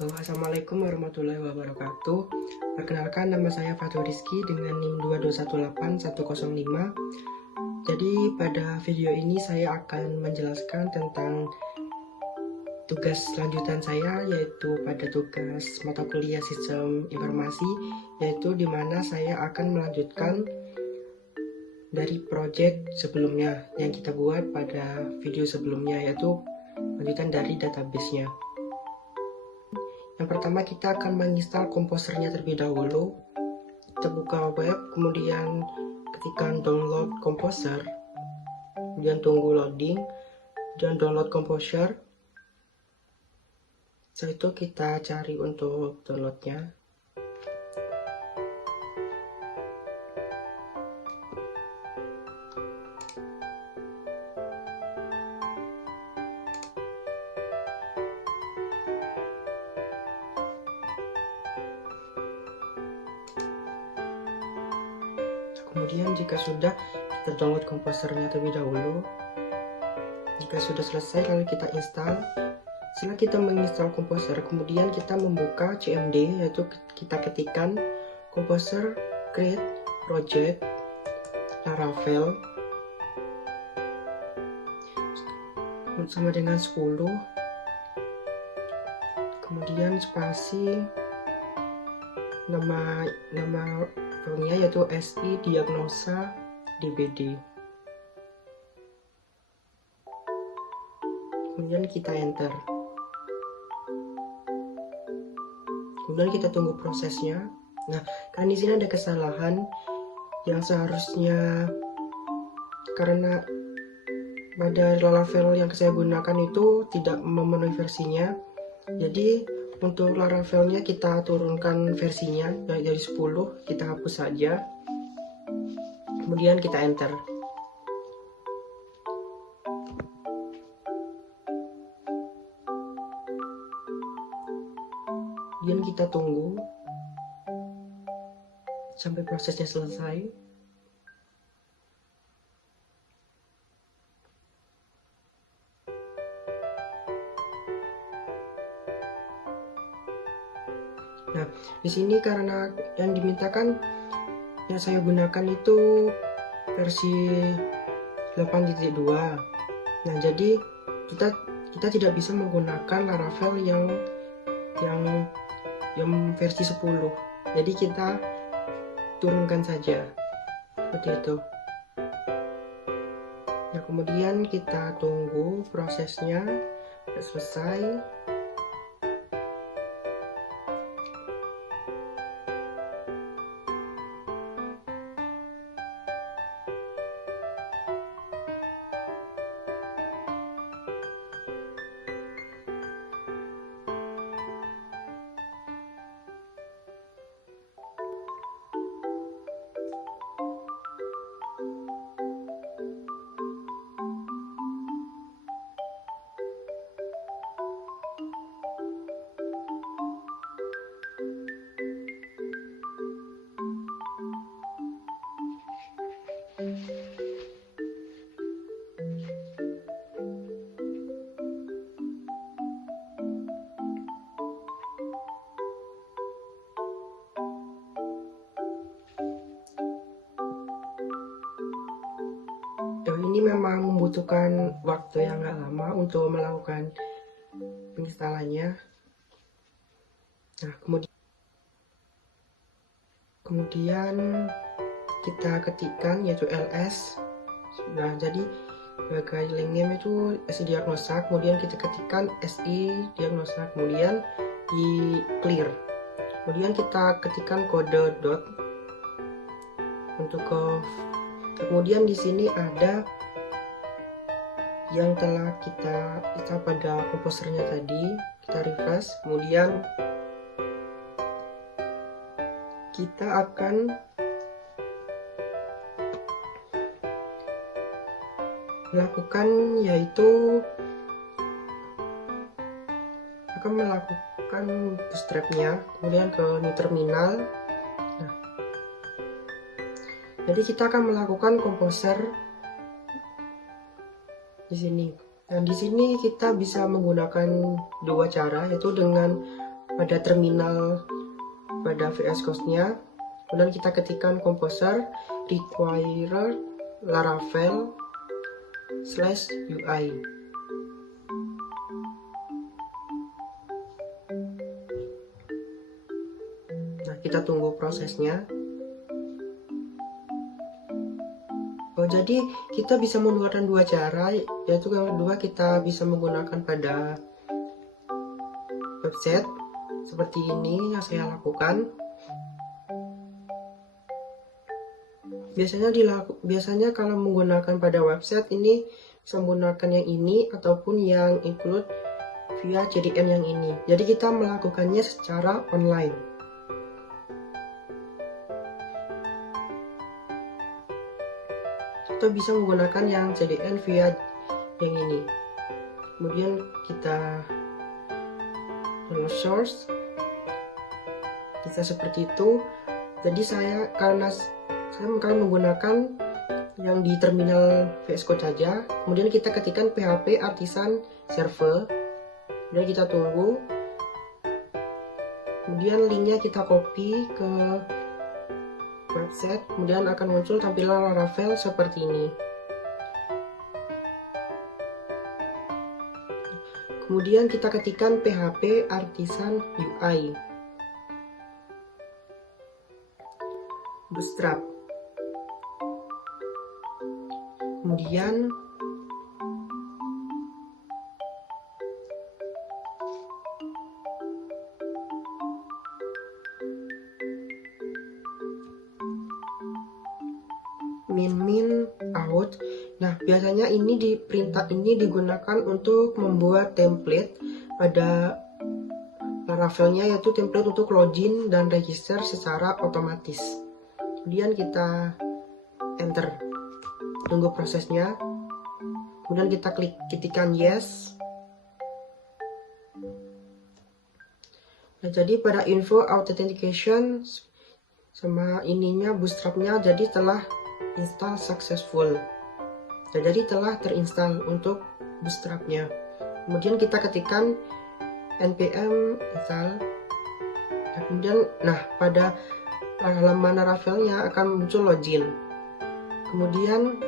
Assalamualaikum warahmatullahi wabarakatuh. Perkenalkan, nama saya Fatul Rizky dengan NIM 2218105. Jadi pada video ini saya akan menjelaskan tentang tugas lanjutan saya, yaitu pada tugas mata kuliah Sistem Informasi, yaitu di mana saya akan melanjutkan dari project sebelumnya yang kita buat pada video sebelumnya, yaitu lanjutan dari database-nya. Yang pertama, kita akan menginstal komposernya terlebih dahulu. Kita buka web, kemudian ketikkan download komposer, kemudian tunggu loading dan download komposer. Setelah itu kita cari untuk downloadnya. Kemudian jika sudah, kita download komposernya terlebih dahulu. Jika sudah selesai, lalu kita install. Setelah kita menginstal komposer, kemudian kita membuka CMD, yaitu kita ketikkan komposer create project Laravel sama dengan 10, kemudian spasi nama filenya yaitu SI Diagnosa DBD. Kemudian kita enter. Kemudian kita tunggu prosesnya. Nah, karena di sini ada kesalahan yang seharusnya, karena pada Laravel yang saya gunakan itu tidak memenuhi versinya. Jadi untuk Laravelnya kita turunkan versinya dari 10, kita hapus saja. Kemudian kita enter. Kemudian kita tunggu sampai prosesnya selesai. Nah, di sini karena yang dimintakan yang saya gunakan itu versi 8.2. Nah, jadi kita tidak bisa menggunakan Laravel yang versi 10. Jadi kita turunkan saja seperti itu. Nah, kemudian kita tunggu prosesnya selesai. Ini memang membutuhkan waktu yang gak lama untuk melakukan penginstalannya. Nah, kemudian kita ketikkan yaitu ls. Nah, jadi sebagai link name itu SI Diagnosa, kemudian kita ketikkan SI Diagnosa, kemudian di clear. Kemudian kita ketikkan kode dot untuk kemudian di sini ada yang telah kita pada komposernya tadi. Kita refresh, kemudian kita akan melakukan bootstrapnya, kemudian ke new terminal. Nah, jadi kita akan melakukan komposer di sini. Dan di sini kita bisa menggunakan dua cara, yaitu dengan pada terminal pada VS Code-nya. Kemudian kita ketikkan composer require Laravel /UI. Nah, kita tunggu prosesnya. Jadi kita bisa menggunakan dua cara, yaitu yang kedua kita bisa menggunakan pada website seperti ini yang saya lakukan. Biasanya kalau menggunakan pada website ini bisa menggunakan yang ini ataupun yang include via CDN yang ini. Jadi kita melakukannya secara online. Kita bisa menggunakan yang CDN via yang ini. Kemudian kita download source. Bisa seperti itu. Jadi karena saya akan menggunakan yang di terminal VS Code saja. Kemudian kita ketikkan PHP artisan server. Kemudian kita tunggu. Kemudian linknya kita copy ke website, kemudian akan muncul tampilan Laravel seperti ini. Kemudian kita ketikkan PHP artisan UI, Bootstrap. Kemudian min out. Nah, biasanya perintah ini digunakan untuk membuat template pada Laravelnya, yaitu template untuk login dan register secara otomatis. Kemudian kita enter, tunggu prosesnya. Kemudian kita ketikkan yes. Nah, jadi pada info authentication sama ininya bootstrapnya jadi telah install successful. Nah, jadi telah terinstall untuk bootstrapnya. Kemudian kita ketikkan npm install. Nah, kemudian pada halaman Laravelnya akan muncul login. Kemudian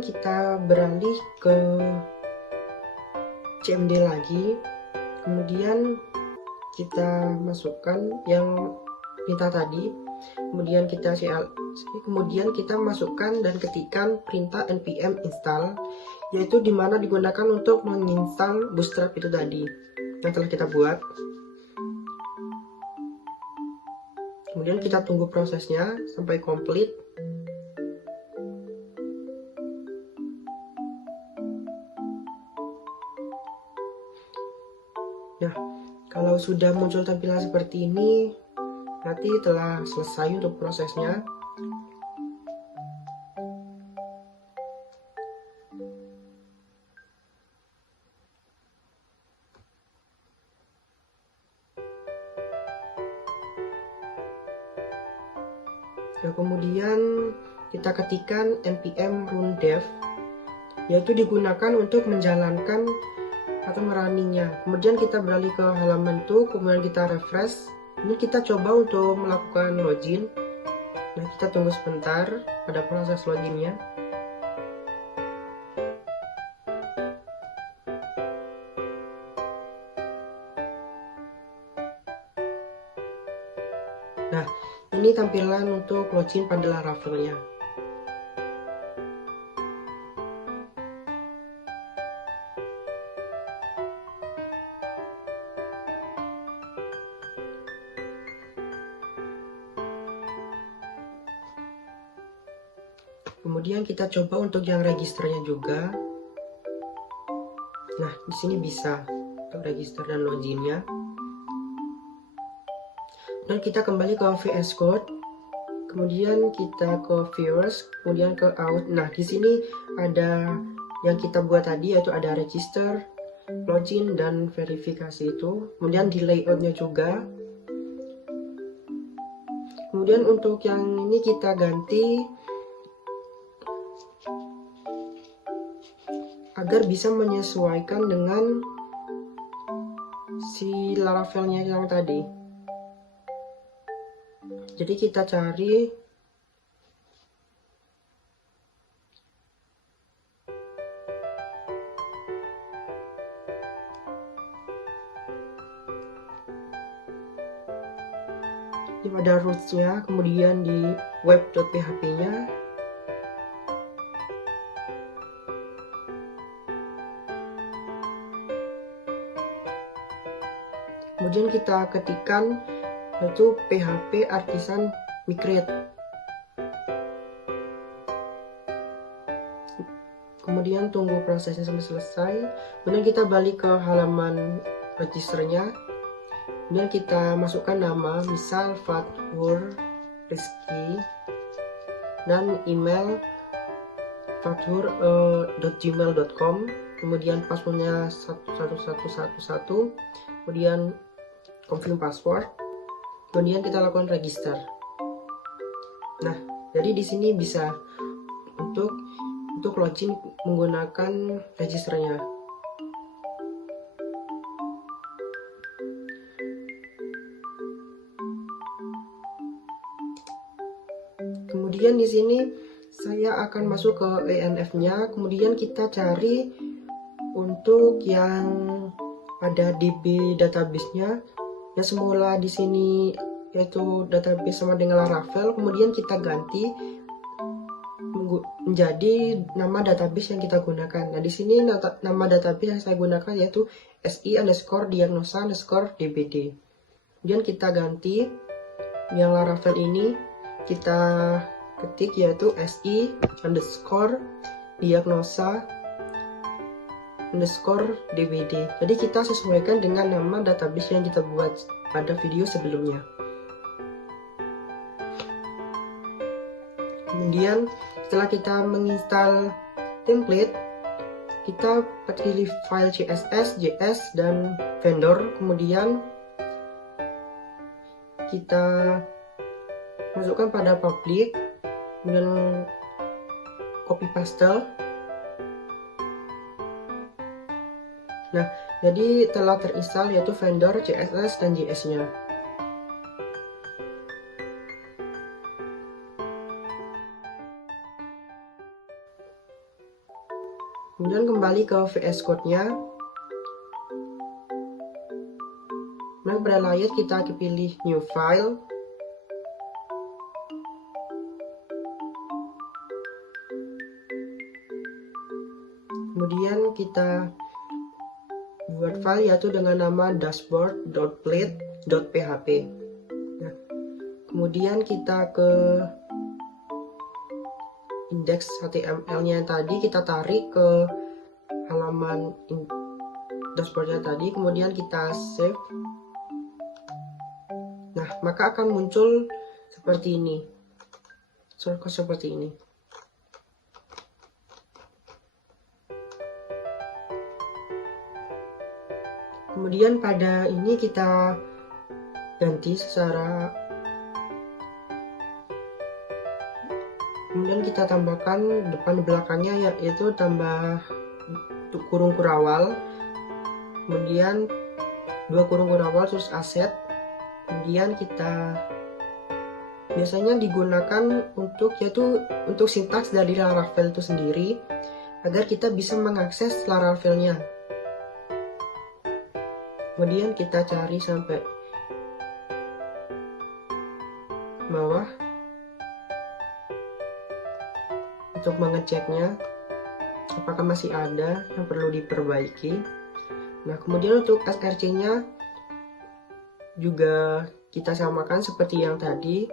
kita beralih ke CMD lagi. Kemudian kita masukkan yang perintah tadi. Kemudian kita masukkan dan ketikkan perintah npm install, yaitu dimana digunakan untuk menginstal Bootstrap itu tadi yang telah kita buat. Kemudian kita tunggu prosesnya sampai komplit. Nah, kalau sudah muncul tampilan seperti ini, berarti telah selesai untuk prosesnya. Nah, kemudian kita ketikkan npm run dev, yaitu digunakan untuk menjalankan atau merunningnya. Kemudian kita beralih ke halaman itu, kemudian kita refresh. Ini kita coba untuk melakukan login. Nah, kita tunggu sebentar pada proses loginnya. Nah, ini tampilan untuk login pada Laravelnya. Kemudian kita coba untuk yang registernya juga. Nah, di sini bisa untuk register dan loginnya. Dan kita kembali ke VS Code. Kemudian kita ke viewers, kemudian ke out. Nah, di sini ada yang kita buat tadi, yaitu ada register, login, dan verifikasi itu. Kemudian di layoutnya juga. Kemudian untuk yang ini kita ganti agar bisa menyesuaikan dengan si Laravelnya yang tadi. Jadi kita cari pada roots-nya, kemudian di web.php-nya. Kemudian kita ketikkan yaitu PHP Artisan Migrate. Kemudian tunggu prosesnya sampai selesai. Kemudian kita balik ke halaman registernya. Kemudian kita masukkan nama, misal Fathur Rizky, dan email fathur@gmail.com. Kemudian passwordnya 1111, kemudian confirm password. Kemudian kita lakukan register. Nah, jadi di sini bisa untuk login menggunakan registernya. Kemudian di sini saya akan masuk ke ENF-nya. Kemudian kita cari untuk yang pada DB database-nya. Yang semula di sini yaitu database sama dengan Laravel, kemudian kita ganti menjadi nama database yang kita gunakan. Nah, di sini nama database yang saya gunakan yaitu si_diagnosa_dbd. Kemudian kita ganti yang Laravel ini, kita ketik yaitu si_diagnosa_dbd. Jadi kita sesuaikan dengan nama database yang kita buat pada video sebelumnya. Kemudian setelah kita menginstal template, kita pilih file CSS, JS, dan vendor. Kemudian kita masukkan pada public, kemudian copy paste. Nah, jadi telah terinstall yaitu vendor, CSS, dan JS-nya. Kemudian kembali ke VS Code-nya. Nah, pada layar kita pilih new file. Kemudian kita buat file yaitu dengan nama dashboard.plate.php. Nah, kemudian kita ke indeks HTML-nya tadi, kita tarik ke halaman dashboard-nya tadi, kemudian kita save. Nah, maka akan muncul seperti ini, seperti ini. Kemudian pada ini kita ganti secara, kemudian kita tambahkan depan belakangnya yaitu tambah kurung kurawal, kemudian 2 kurung kurawal terus aset. Kemudian kita biasanya digunakan yaitu untuk sintaks dari Laravel itu sendiri agar kita bisa mengakses Laravelnya. Kemudian kita cari sampai bawah untuk mengeceknya apakah masih ada yang perlu diperbaiki. Nah, kemudian untuk src-nya juga kita samakan seperti yang tadi,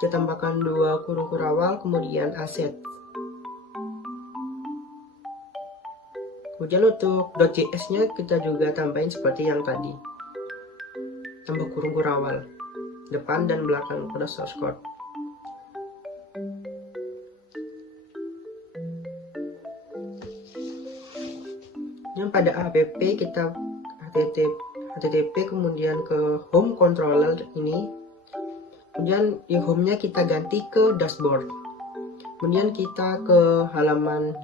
kita tambahkan 2 kurung kurawal kemudian aset. Kemudian untuk .js-nya kita juga tambahin seperti yang tadi, tambah kurung kurawal depan dan belakang pada source code. Dan pada app kita http kemudian ke home controller ini. Kemudian di home-nya kita ganti ke dashboard. Kemudian kita ke halaman.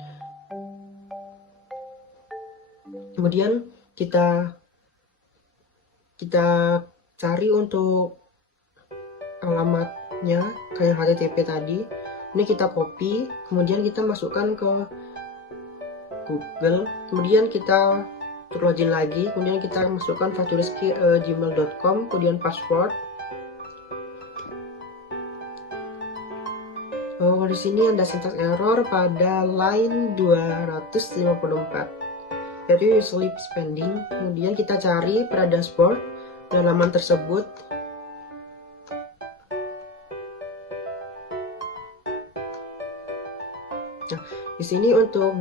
Kemudian kita cari untuk alamatnya kayak HTTP tadi. Ini kita copy, kemudian kita masukkan ke Google. Kemudian kita login lagi, kemudian kita masukkan faturiski@gmail.com, kemudian password. Oh, di sini ada syntax error pada line 254, yaitu sleep spending. Kemudian kita cari pada dashboard halaman tersebut. Nah, di sini untuk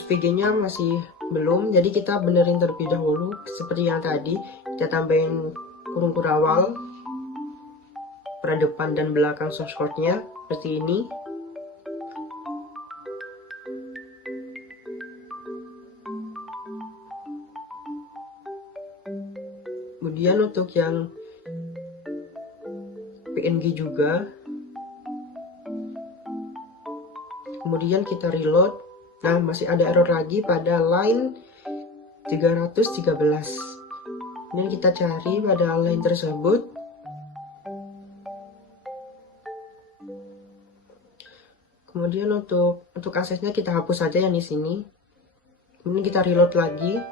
.svg-nya masih belum, jadi kita benerin terlebih dahulu seperti yang tadi. Kita tambahin kurung kurawal pada depan dan belakang source code-nya seperti ini. Kemudian untuk yang PNG juga. Kemudian kita reload. Nah, masih ada error lagi pada line 313. Kemudian kita cari pada line tersebut. Kemudian untuk aksesnya kita hapus saja yang di sini. Kemudian kita reload lagi.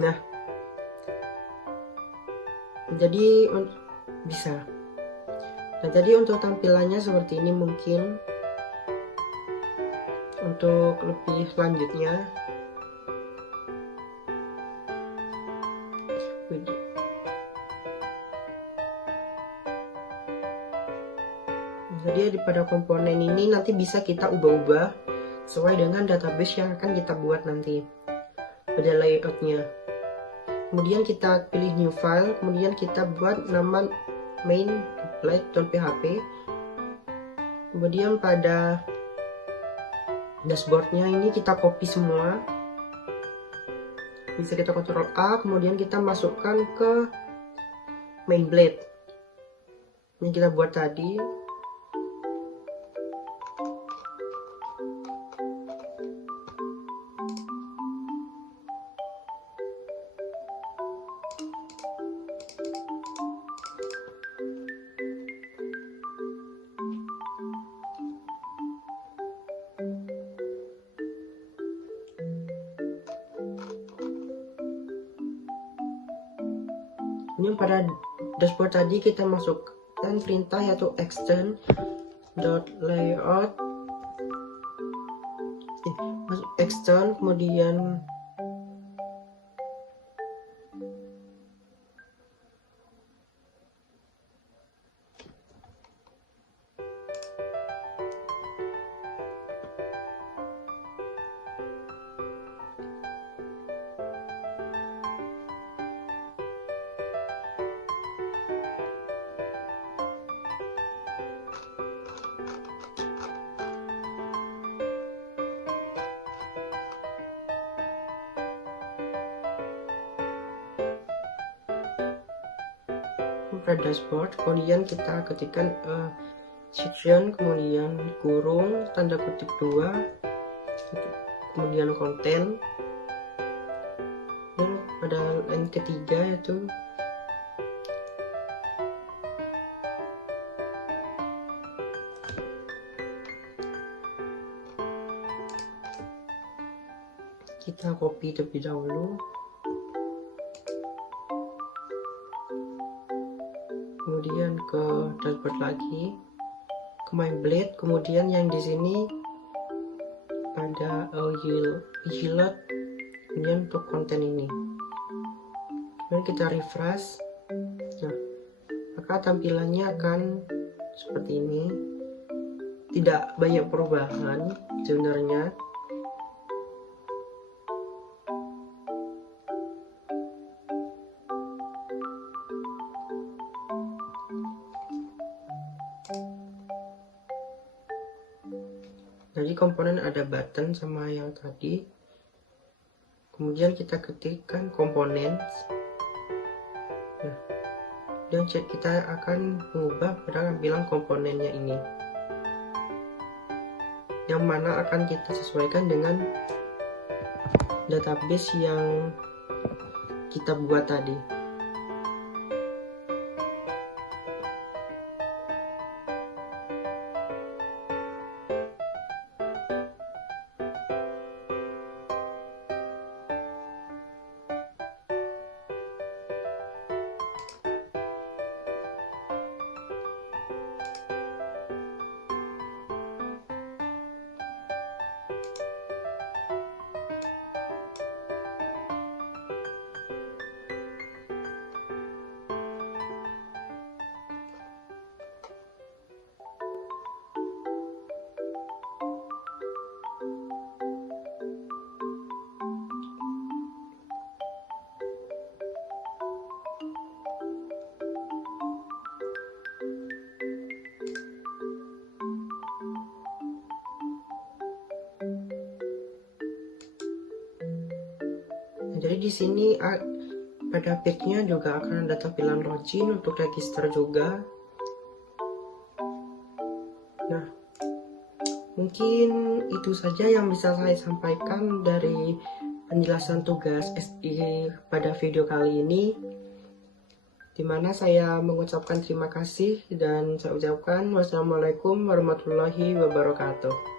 Nah, jadi bisa. Nah, jadi untuk tampilannya seperti ini mungkin. Untuk lebih selanjutnya, jadi pada komponen ini nanti bisa kita ubah-ubah sesuai dengan database yang akan kita buat nanti pada layoutnya. Kemudian kita pilih new file, kemudian kita buat nama main.php. Kemudian pada dashboardnya ini kita copy semua, bisa kita Ctrl A, kemudian kita masukkan ke main blade yang kita buat tadi. Ini pada dashboard tadi kita masukkan perintah yaitu extend.layout, extend, kemudian pada dashboard, kemudian kita ketikkan section, kemudian kurung tanda kutip 2, kemudian konten, dan pada line ketiga yaitu kita copy terlebih dahulu, kemudian ke dashboard lagi, ke main blade, kemudian yang di sini pada visual, kemudian untuk konten ini, kemudian kita refresh. Nah, maka tampilannya akan seperti ini, tidak banyak perubahan sebenarnya. Jadi komponen ada button sama yang tadi, kemudian kita ketikkan komponen. Nah, dan kita akan mengubah pada tampilan komponennya ini, yang mana akan kita sesuaikan dengan database yang kita buat tadi. Jadi di sini pada page-nya juga akan ada tampilan login untuk register juga. Nah, mungkin itu saja yang bisa saya sampaikan dari penjelasan tugas SI pada video kali ini, dimana saya mengucapkan terima kasih dan saya ucapkan wassalamualaikum warahmatullahi wabarakatuh.